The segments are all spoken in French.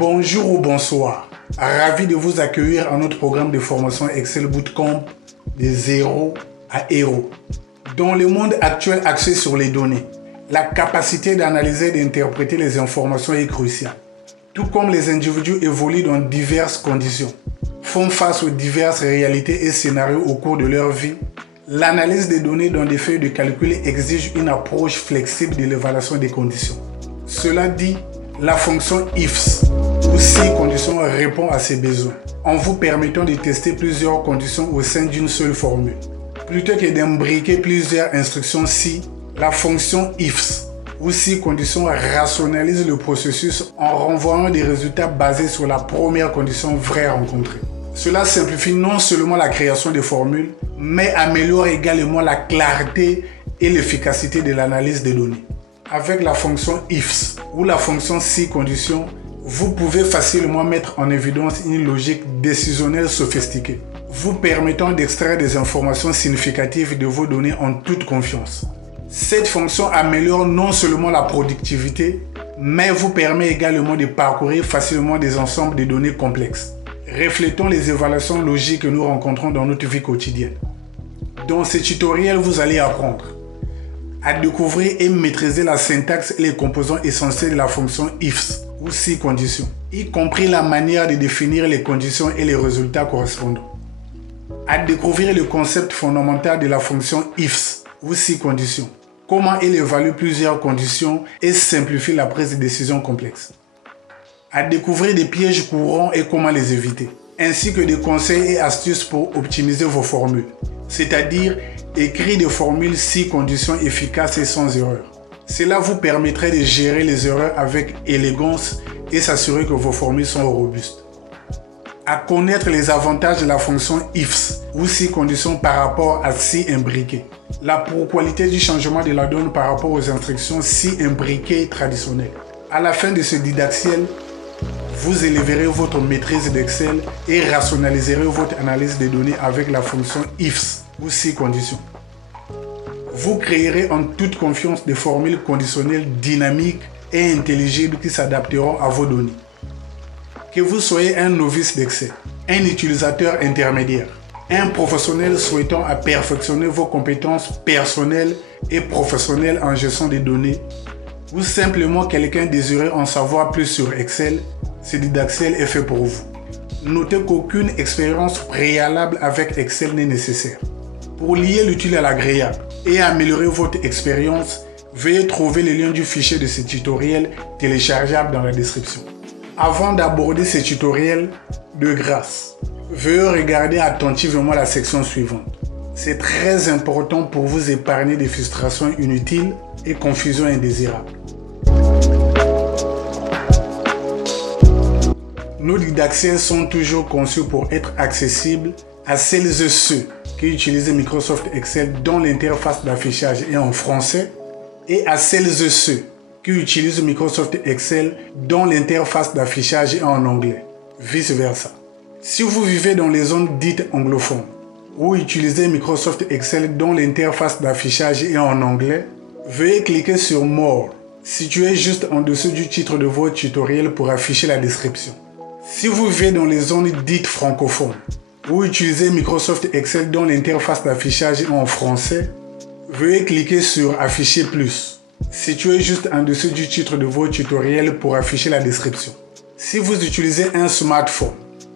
Bonjour ou bonsoir, ravi de vous accueillir à notre programme de formation Excel Bootcamp de zéro à héros. Dans le monde actuel axé sur les données, la capacité d'analyser et d'interpréter les informations est cruciale. Tout comme les individus évoluent dans diverses conditions, font face aux diverses réalités et scénarios au cours de leur vie, l'analyse des données dans des feuilles de calcul exige une approche flexible de l'évaluation des conditions. Cela dit, la fonction IFS, ou si conditions, répond à ces besoins, en vous permettant de tester plusieurs conditions au sein d'une seule formule. Plutôt que d'imbriquer plusieurs instructions si, la fonction IFS, ou si conditions, rationalise le processus en renvoyant des résultats basés sur la première condition vraie rencontrée. Cela simplifie non seulement la création des formules, mais améliore également la clarté et l'efficacité de l'analyse des données. Avec la fonction IFS ou la fonction si condition, vous pouvez facilement mettre en évidence une logique décisionnelle sophistiquée, vous permettant d'extraire des informations significatives de vos données en toute confiance. Cette fonction améliore non seulement la productivité, mais vous permet également de parcourir facilement des ensembles de données complexes, reflétant les évaluations logiques que nous rencontrons dans notre vie quotidienne. Dans ce tutoriel, vous allez apprendre à découvrir et maîtriser la syntaxe et les composants essentiels de la fonction IFS ou si condition, y compris la manière de définir les conditions et les résultats correspondants. À découvrir le concept fondamental de la fonction IFS ou si condition, comment elle évalue plusieurs conditions et simplifie la prise de décision complexe. À découvrir des pièges courants et comment les éviter, ainsi que des conseils et astuces pour optimiser vos formules, c'est-à-dire écrire des formules si conditions efficaces et sans erreur. Cela vous permettrait de gérer les erreurs avec élégance et s'assurer que vos formules sont robustes. À connaître les avantages de la fonction IFS ou si condition par rapport à si imbriqué. La pro-qualité du changement de la donne par rapport aux instructions si imbriquées traditionnelles. À la fin de ce didactiel, vous élèverez votre maîtrise d'Excel et rationaliserez votre analyse des données avec la fonction IFS ou si condition. Vous créerez en toute confiance des formules conditionnelles dynamiques et intelligibles qui s'adapteront à vos données. Que vous soyez un novice d'Excel, un utilisateur intermédiaire, un professionnel souhaitant à perfectionner vos compétences personnelles et professionnelles en gestion des données, ou simplement quelqu'un désireux en savoir plus sur Excel, ce didactiel est fait pour vous. Notez qu'aucune expérience préalable avec Excel n'est nécessaire. Pour lier l'utile à l'agréable et améliorer votre expérience, veuillez trouver le lien du fichier de ce tutoriel téléchargeable dans la description. Avant d'aborder ce tutoriel, de grâce, veuillez regarder attentivement la section suivante. C'est très important pour vous épargner des frustrations inutiles et confusions indésirables. Nos didactiels sont toujours conçus pour être accessibles à celles et ceux qui utilisent Microsoft Excel dont l'interface d'affichage est en français et à celles et ceux qui utilisent Microsoft Excel dont l'interface d'affichage est en anglais, vice versa. Si vous vivez dans les zones dites anglophones ou utilisez Microsoft Excel dont l'interface d'affichage est en anglais, veuillez cliquer sur More, situé juste en dessous du titre de votre tutoriel pour afficher la description. Si vous vivez dans les zones dites francophones ou utilisez Microsoft Excel dont l'interface d'affichage est en français, veuillez cliquer sur Afficher plus, situé juste en dessous du titre de votre tutoriel pour afficher la description. Si vous utilisez un smartphone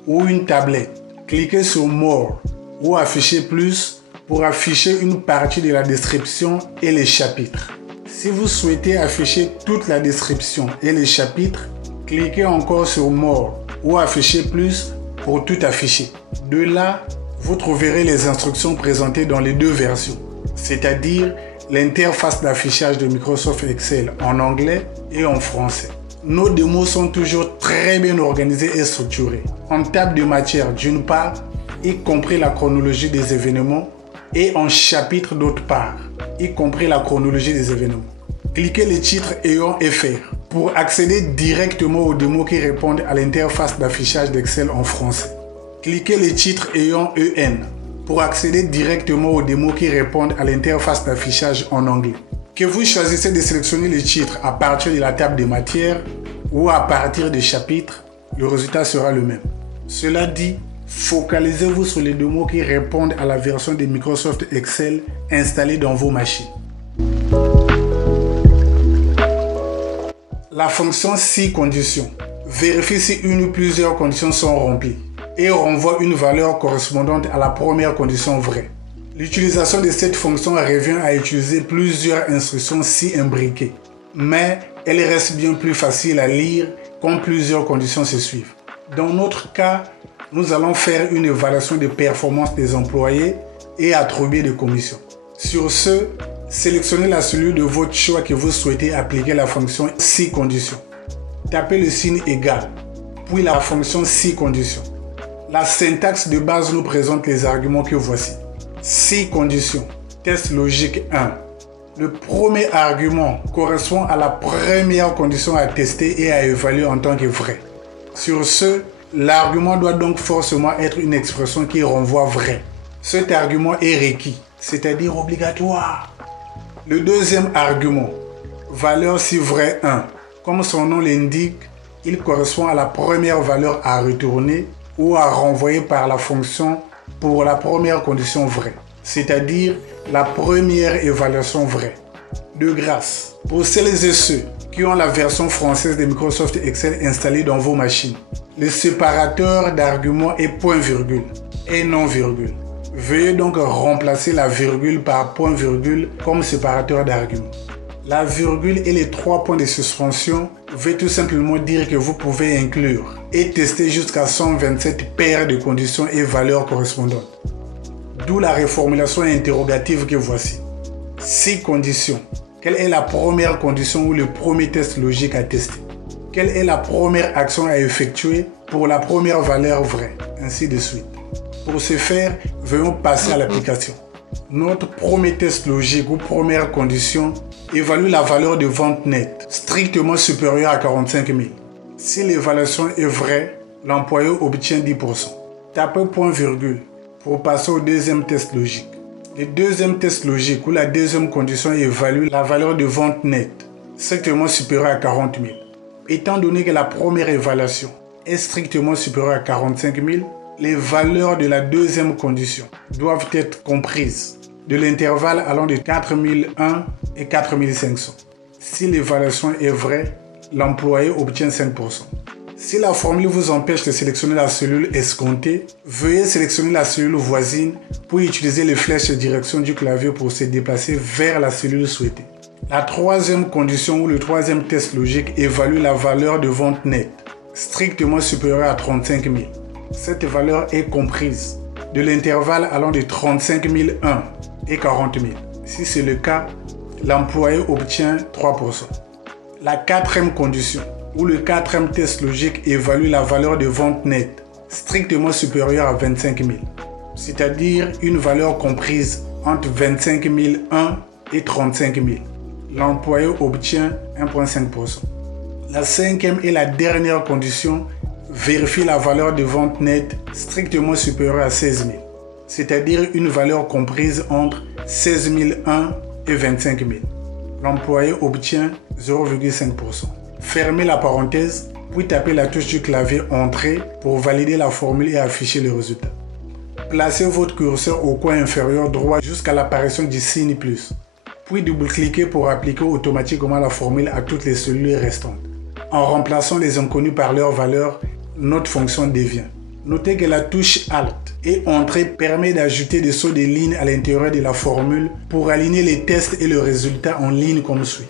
ou une tablette, cliquez sur More ou Afficher plus pour afficher une partie de la description et les chapitres. Si vous souhaitez afficher toute la description et les chapitres, cliquez encore sur More ou Afficher plus pour tout afficher. De là, vous trouverez les instructions présentées dans les deux versions, c'est-à-dire l'interface d'affichage de Microsoft Excel en anglais et en français. Nos démos sont toujours très bien organisées et structurées, en table de matière d'une part, y compris la chronologie des événements, et en chapitres d'autre part, y compris la chronologie des événements. Cliquez les titres ayant FR pour accéder directement aux démos qui répondent à l'interface d'affichage d'Excel en français. Cliquez les titres ayant EN pour accéder directement aux démos qui répondent à l'interface d'affichage en anglais. Que vous choisissez de sélectionner les titres à partir de la table des matières ou à partir des chapitres, le résultat sera le même. Cela dit, focalisez-vous sur les deux mots qui répondent à la version de Microsoft Excel installée dans vos machines. La fonction si conditions vérifie si une ou plusieurs conditions sont remplies et renvoie une valeur correspondante à la première condition vraie. L'utilisation de cette fonction revient à utiliser plusieurs instructions si imbriquées, mais elle reste bien plus facile à lire quand plusieurs conditions se suivent. Dans notre cas, nous allons faire une évaluation de performance des employés et attribuer des commissions. Sur ce, sélectionnez la cellule de votre choix que vous souhaitez appliquer la fonction si conditions. Tapez le signe égal, puis la fonction si conditions. La syntaxe de base nous présente les arguments que voici. Si conditions, test logique 1. Le premier argument correspond à la première condition à tester et à évaluer en tant que vraie. Sur ce, l'argument doit donc forcément être une expression qui renvoie vrai. Cet argument est requis, c'est-à-dire obligatoire. Le deuxième argument, valeur si vrai 1. Comme son nom l'indique, il correspond à la première valeur à retourner ou à renvoyer par la fonction pour la première condition vraie, c'est-à-dire la première évaluation vraie. De grâce, pour celles et ceux qui ont la version française de Microsoft Excel installée dans vos machines, le séparateur d'arguments est point-virgule et non-virgule. Veuillez donc remplacer la virgule par point-virgule comme séparateur d'arguments. La virgule et les 3 points de suspension veut tout simplement dire que vous pouvez inclure et tester jusqu'à 127 paires de conditions et valeurs correspondantes. D'où la reformulation interrogative que voici. Si conditions. Quelle est la première condition ou le premier test logique à tester? Quelle est la première action à effectuer pour la première valeur vraie? Ainsi de suite. Pour ce faire, veuillons passer à l'application. Notre premier test logique ou première condition évalue la valeur de vente nette strictement supérieure à 45 000. Si l'évaluation est vraie, l'employé obtient 10%. Tapez point-virgule pour passer au deuxième test logique. Le deuxième test logique où la deuxième condition évalue la valeur de vente nette strictement supérieure à 40 000. Étant donné que la première évaluation est strictement supérieure à 45 000, les valeurs de la deuxième condition doivent être comprises de l'intervalle allant de 4001 et 4500. Si l'évaluation est vraie, l'employé obtient 5%. Si la formule vous empêche de sélectionner la cellule escomptée, veuillez sélectionner la cellule voisine pour utiliser les flèches de direction du clavier pour se déplacer vers la cellule souhaitée. La troisième condition ou le troisième test logique évalue la valeur de vente nette strictement supérieure à 35 000. Cette valeur est comprise de l'intervalle allant de 35 001 et 40 000. Si c'est le cas, l'employé obtient 3%. La quatrième condition ou le quatrième test logique évalue la valeur de vente nette strictement supérieure à 25 000, c'est-à-dire une valeur comprise entre 25 001 et 35 000. L'employé obtient 1,5%. La cinquième et la dernière condition vérifie la valeur de vente nette strictement supérieure à 16 000, c'est-à-dire une valeur comprise entre 16 001 et 25 000. L'employé obtient 0,5%. Fermez la parenthèse, puis tapez la touche du clavier Entrée pour valider la formule et afficher le résultat. Placez votre curseur au coin inférieur droit jusqu'à l'apparition du signe plus, puis double-cliquez pour appliquer automatiquement la formule à toutes les cellules restantes. En remplaçant les inconnus par leur valeur, notre fonction devient. Notez que la touche Alt et Entrée permet d'ajouter des sauts de ligne à l'intérieur de la formule pour aligner les tests et le résultat en ligne comme suit.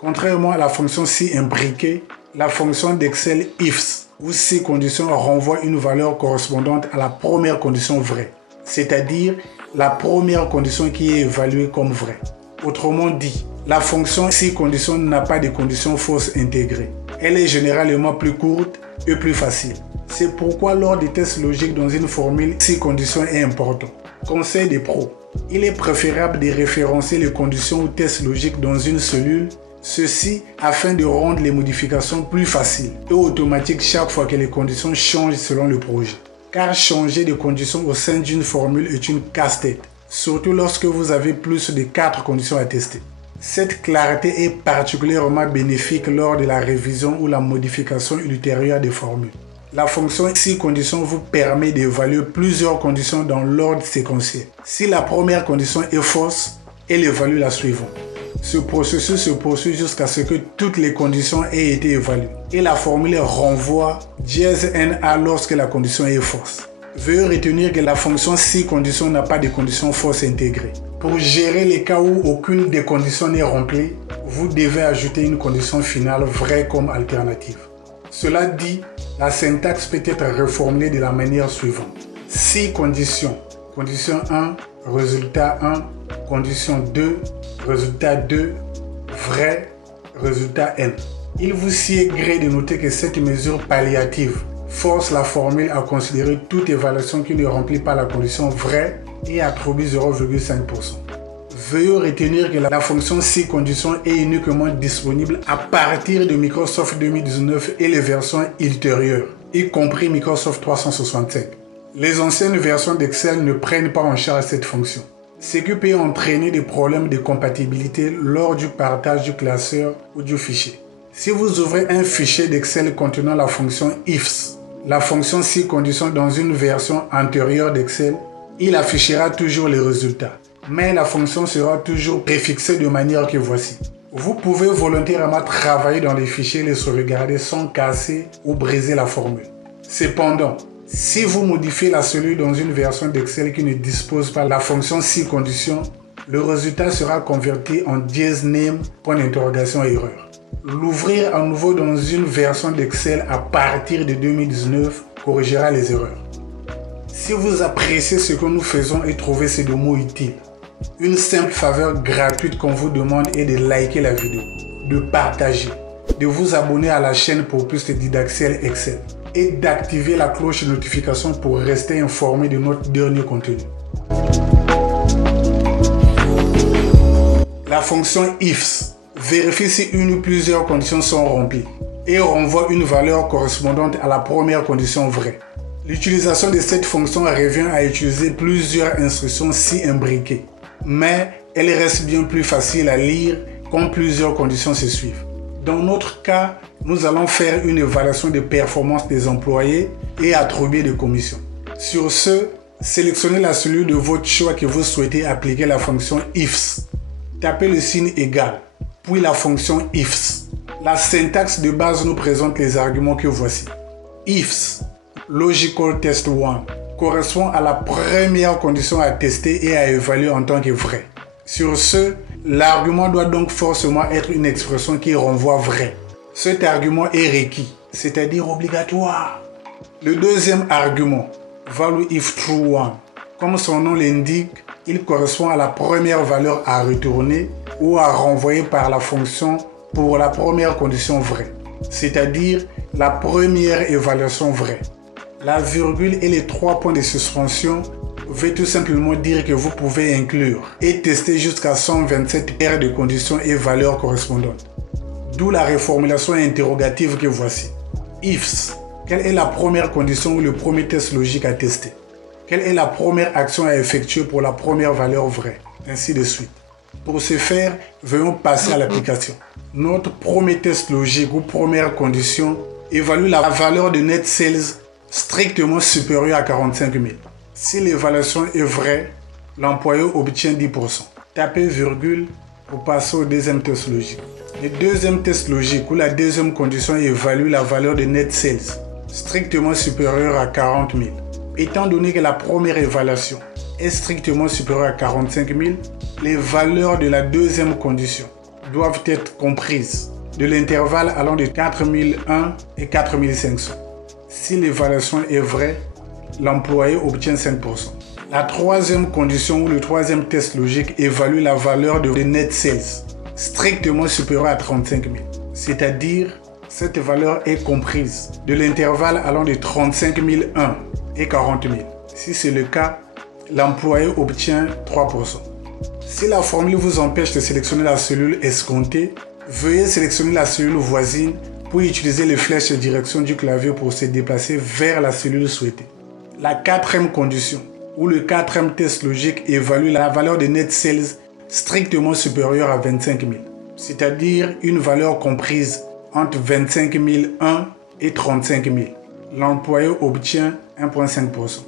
Contrairement à la fonction si imbriquée, la fonction d'Excel ifs ou si condition renvoie une valeur correspondante à la première condition vraie, c'est-à-dire la première condition qui est évaluée comme vraie. Autrement dit, la fonction si condition n'a pas de conditions fausses intégrées. Elle est généralement plus courte et plus facile. C'est pourquoi lors des tests logiques dans une formule, si condition est important. Conseil des pros. Il est préférable de référencer les conditions ou tests logiques dans une cellule, ceci afin de rendre les modifications plus faciles et automatiques chaque fois que les conditions changent selon le projet. Car changer de conditions au sein d'une formule est une casse-tête, surtout lorsque vous avez plus de 4 conditions à tester. Cette clarté est particulièrement bénéfique lors de la révision ou la modification ultérieure des formules. La fonction si condition vous permet d'évaluer plusieurs conditions dans l'ordre séquentiel. Si la première condition est fausse, elle évalue la suivante. Ce processus se poursuit jusqu'à ce que toutes les conditions aient été évaluées. Et la formule renvoie dièse NA lorsque la condition est fausse. Veuillez retenir que la fonction si condition n'a pas de conditions fausses intégrées. Pour gérer les cas où aucune des conditions n'est remplie, vous devez ajouter une condition finale vraie comme alternative. Cela dit, la syntaxe peut être reformulée de la manière suivante. Si conditions. Condition 1, résultat 1. Condition 2, résultat 2. Vrai, résultat n. Il vous sied gré de noter que cette mesure palliative force la formule à considérer toute évaluation qui ne remplit pas la condition vraie et attribue 0,5%. Veuillez retenir que la fonction si condition est uniquement disponible à partir de Microsoft 2019 et les versions ultérieures, y compris Microsoft 365. Les anciennes versions d'Excel ne prennent pas en charge cette fonction, ce qui peut entraîner des problèmes de compatibilité lors du partage du classeur ou du fichier. Si vous ouvrez un fichier d'Excel contenant la fonction ifs, la fonction si condition dans une version antérieure d'Excel, il affichera toujours les résultats. Mais la fonction sera toujours préfixée de manière que voici. Vous pouvez volontairement travailler dans les fichiers et les sauvegarder sans casser ou briser la formule. Cependant, si vous modifiez la cellule dans une version d'Excel qui ne dispose pas de la fonction si condition, le résultat sera converti en dièse name, point d'interrogation erreur. L'ouvrir à nouveau dans une version d'Excel à partir de 2019 corrigera les erreurs. Si vous appréciez ce que nous faisons et trouvez ces démos utiles, une simple faveur gratuite qu'on vous demande est de liker la vidéo, de partager, de vous abonner à la chaîne pour plus de didacticiel Excel et d'activer la cloche de notification pour rester informé de notre dernier contenu. La fonction ifs vérifie si une ou plusieurs conditions sont remplies et renvoie une valeur correspondante à la première condition vraie. L'utilisation de cette fonction revient à utiliser plusieurs instructions si imbriquées, mais elle reste bien plus facile à lire quand plusieurs conditions se suivent. Dans notre cas, nous allons faire une évaluation de performance des employés et attribuer des commissions. Sur ce, sélectionnez la cellule de votre choix que vous souhaitez appliquer la fonction ifs. Tapez le signe égal, puis la fonction ifs. La syntaxe de base nous présente les arguments que voici. Ifs, logical test 1, correspond à la première condition à tester et à évaluer en tant que vraie. Sur ce, l'argument doit donc forcément être une expression qui renvoie vrai. Cet argument est requis, c'est-à-dire obligatoire. Le deuxième argument, value if true 1, comme son nom l'indique, il correspond à la première valeur à retourner ou à renvoyer par la fonction pour la première condition vraie, c'est-à-dire la première évaluation vraie. La virgule et les 3 points de suspension veut tout simplement dire que vous pouvez inclure et tester jusqu'à 127 paires de conditions et valeurs correspondantes. D'où la reformulation interrogative que voici. Ifs, quelle est la première condition ou le premier test logique à tester? Quelle est la première action à effectuer pour la première valeur vraie? Ainsi de suite. Pour ce faire, veuillons passer à l'application. Notre premier test logique ou première condition évalue la valeur de net sales strictement supérieure à 45 000. Si l'évaluation est vraie, l'employé obtient 10%. Tapez virgule pour passer au deuxième test logique. Le deuxième test logique ou la deuxième condition évalue la valeur de net sales strictement supérieure à 40 000. Étant donné que la première évaluation est strictement supérieure à 45 000, les valeurs de la deuxième condition doivent être comprises de l'intervalle allant de 4001 et 4500. Si l'évaluation est vraie, l'employé obtient 5%. La troisième condition ou le troisième test logique évalue la valeur de net sales strictement supérieure à 35 000. C'est-à-dire, cette valeur est comprise de l'intervalle allant de 35 001 et 40 000. Si c'est le cas, l'employé obtient 3%. Si la formule vous empêche de sélectionner la cellule escomptée, veuillez sélectionner la cellule voisine pour utiliser les flèches de direction du clavier pour se déplacer vers la cellule souhaitée. La quatrième condition ou le quatrième test logique évalue la valeur de net sales strictement supérieure à 25 000, c'est-à-dire une valeur comprise entre 25 001 et 35 000. l'employé obtient 1,5%.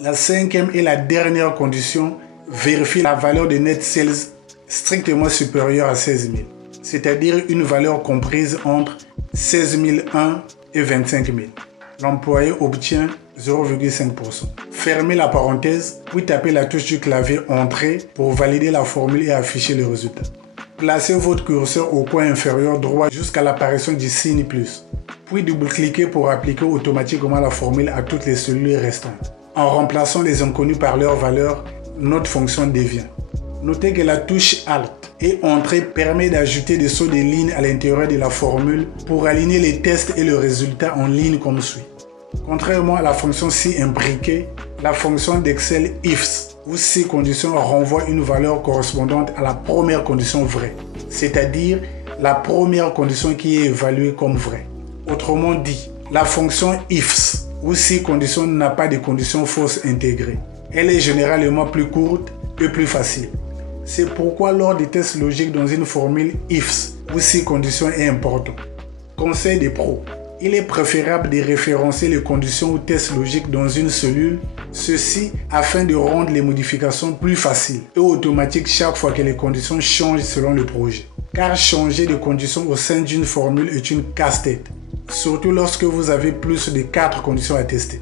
La cinquième et la dernière condition vérifie la valeur de net sales strictement supérieure à 16 000, c'est-à-dire une valeur comprise entre 16 001 et 25 000. L'employé obtient 0,5%. Fermez la parenthèse, puis tapez la touche du clavier Entrée pour valider la formule et afficher le résultat. Placez votre curseur au coin inférieur droit jusqu'à l'apparition du signe plus, puis double-cliquez pour appliquer automatiquement la formule à toutes les cellules restantes. En remplaçant les inconnus par leur valeur, notre fonction devient. Notez que la touche Alt et Entrée permet d'ajouter des sauts de lignes à l'intérieur de la formule pour aligner les tests et le résultat en ligne comme suit. Contrairement à la fonction si imbriquée, la fonction d'Excel ifs où si condition renvoie une valeur correspondante à la première condition vraie, c'est-à-dire la première condition qui est évaluée comme vraie. Autrement dit, la fonction ifs où si condition n'a pas de condition fausse intégrée. Elle est généralement plus courte et plus facile. C'est pourquoi lors des tests logiques dans une formule ifs où si condition est important. Conseil des pros. Il est préférable de référencer les conditions ou tests logiques dans une cellule, ceci afin de rendre les modifications plus faciles et automatiques chaque fois que les conditions changent selon le projet. Car changer de conditions au sein d'une formule est une casse-tête, surtout lorsque vous avez plus de 4 conditions à tester.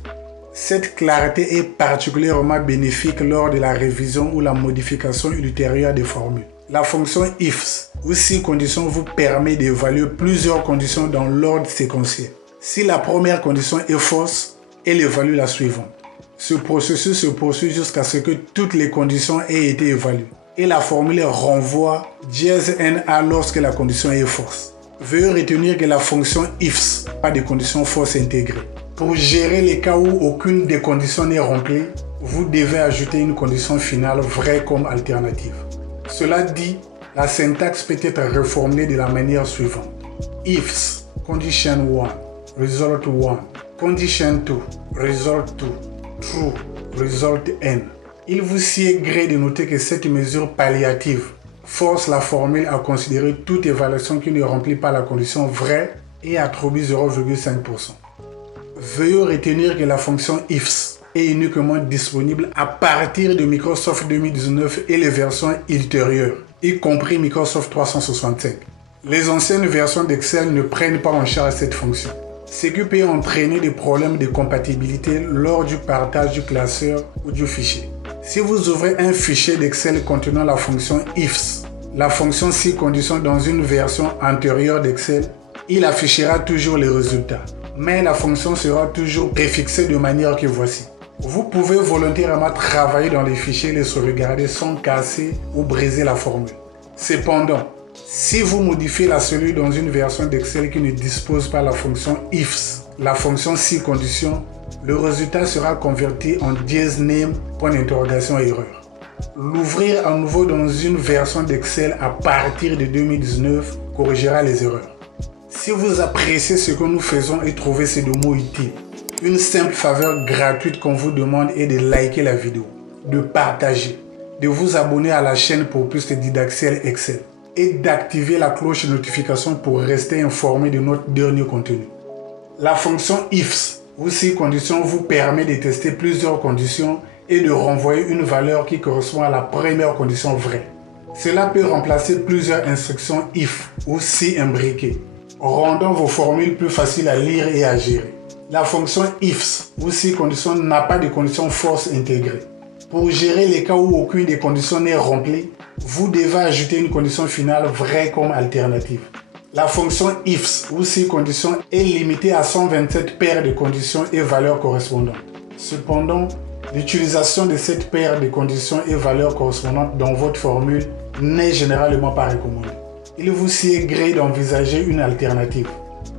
Cette clarté est particulièrement bénéfique lors de la révision ou la modification ultérieure des formules. La fonction ifs ou si condition vous permet d'évaluer plusieurs conditions dans l'ordre séquentiel. Si la première condition est fausse, elle évalue la suivante. Ce processus se poursuit jusqu'à ce que toutes les conditions aient été évaluées. Et la formule renvoie dièse NA lorsque la condition est fausse. Veuillez retenir que la fonction ifs n'a pas de conditions fausses intégrées. Pour gérer les cas où aucune des conditions n'est remplie, vous devez ajouter une condition finale vraie comme alternative. Cela dit, la syntaxe peut être reformulée de la manière suivante. Ifs, condition 1, result 1, condition 2, result 2, true, result n. Il vous sied gré de noter que cette mesure palliative force la formule à considérer toute évaluation qui ne remplit pas la condition vraie et attribue 0,5%. Veuillez retenir que la fonction ifs est uniquement disponible à partir de Microsoft 2019 et les versions ultérieures, y compris Microsoft 365. Les anciennes versions d'Excel ne prennent pas en charge cette fonction, ce qui peut entraîner des problèmes de compatibilité lors du partage du classeur ou du fichier. Si vous ouvrez un fichier d'Excel contenant la fonction ifs, la fonction si condition dans une version antérieure d'Excel, il affichera toujours les résultats, mais la fonction sera toujours préfixée de manière que voici. Vous pouvez volontairement travailler dans les fichiers et les sauvegarder sans casser ou briser la formule. Cependant, si vous modifiez la cellule dans une version d'Excel qui ne dispose pas de la fonction ifs, la fonction si condition, le résultat sera converti en dièse name, point d'interrogation erreur. L'ouvrir à nouveau dans une version d'Excel à partir de 2019 corrigera les erreurs. Si vous appréciez ce que nous faisons et trouvez ces deux mots utiles, une simple faveur gratuite qu'on vous demande est de liker la vidéo, de partager, de vous abonner à la chaîne pour plus de didacticiel Excel et d'activer la cloche de notification pour rester informé de notre dernier contenu. La fonction ifs ou si condition vous permet de tester plusieurs conditions et de renvoyer une valeur qui correspond à la première condition vraie. Cela peut remplacer plusieurs instructions if ou si imbriquées, rendant vos formules plus faciles à lire et à gérer. La fonction ifs ou si condition n'a pas de condition force intégrée. Pour gérer les cas où aucune des conditions n'est remplie, vous devez ajouter une condition finale vraie comme alternative. La fonction ifs ou si condition est limitée à 127 paires de conditions et valeurs correspondantes. Cependant, l'utilisation de cette paire de conditions et valeurs correspondantes dans votre formule n'est généralement pas recommandée. Il vous sied gré d'envisager une alternative,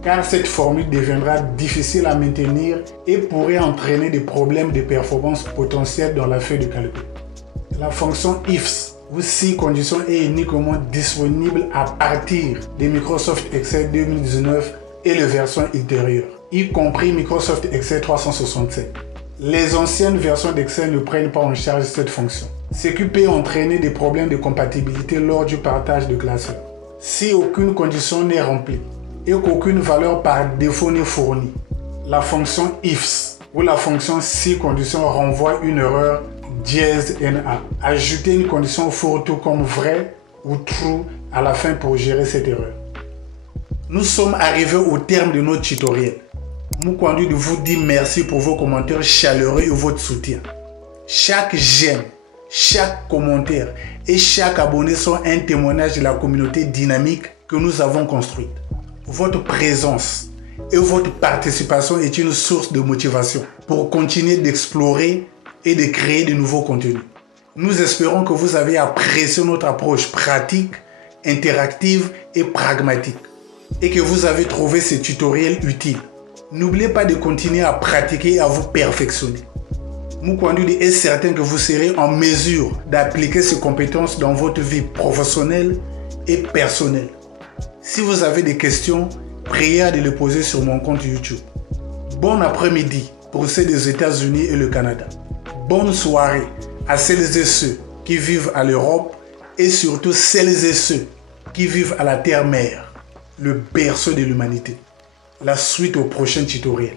car cette formule deviendra difficile à maintenir et pourrait entraîner des problèmes de performance potentiels dans la feuille de calcul. La fonction ifs ou si condition est uniquement disponible à partir de Microsoft Excel 2019 et les versions ultérieures, y compris Microsoft Excel 365. Les anciennes versions d'Excel ne prennent pas en charge cette fonction, ce qui peut entraîner des problèmes de compatibilité lors du partage de classeurs. Si aucune condition n'est remplie et qu'aucune valeur par défaut n'est fournie, la fonction ifs ou la fonction si condition renvoie une erreur dièse NA. Ajoutez une condition for tout comme vrai ou true à la fin pour gérer cette erreur. Nous sommes arrivés au terme de notre tutoriel. Moukwandou vous dit merci pour vos commentaires chaleureux et votre soutien. Chaque j'aime, chaque commentaire et chaque abonné sont un témoignage de la communauté dynamique que nous avons construite. Votre présence et votre participation est une source de motivation pour continuer d'explorer et de créer de nouveaux contenus. Nous espérons que vous avez apprécié notre approche pratique, interactive et pragmatique et que vous avez trouvé ce tutoriel utile. N'oubliez pas de continuer à pratiquer et à vous perfectionner. Moukwandou est certain que vous serez en mesure d'appliquer ces compétences dans votre vie professionnelle et personnelle. Si vous avez des questions, priez de les poser sur mon compte YouTube. Bon après-midi pour ceux des États-Unis et le Canada. Bonne soirée à celles et ceux qui vivent à l'Europe et surtout celles et ceux qui vivent à la Terre-Mère, le berceau de l'humanité. La suite au prochain tutoriel.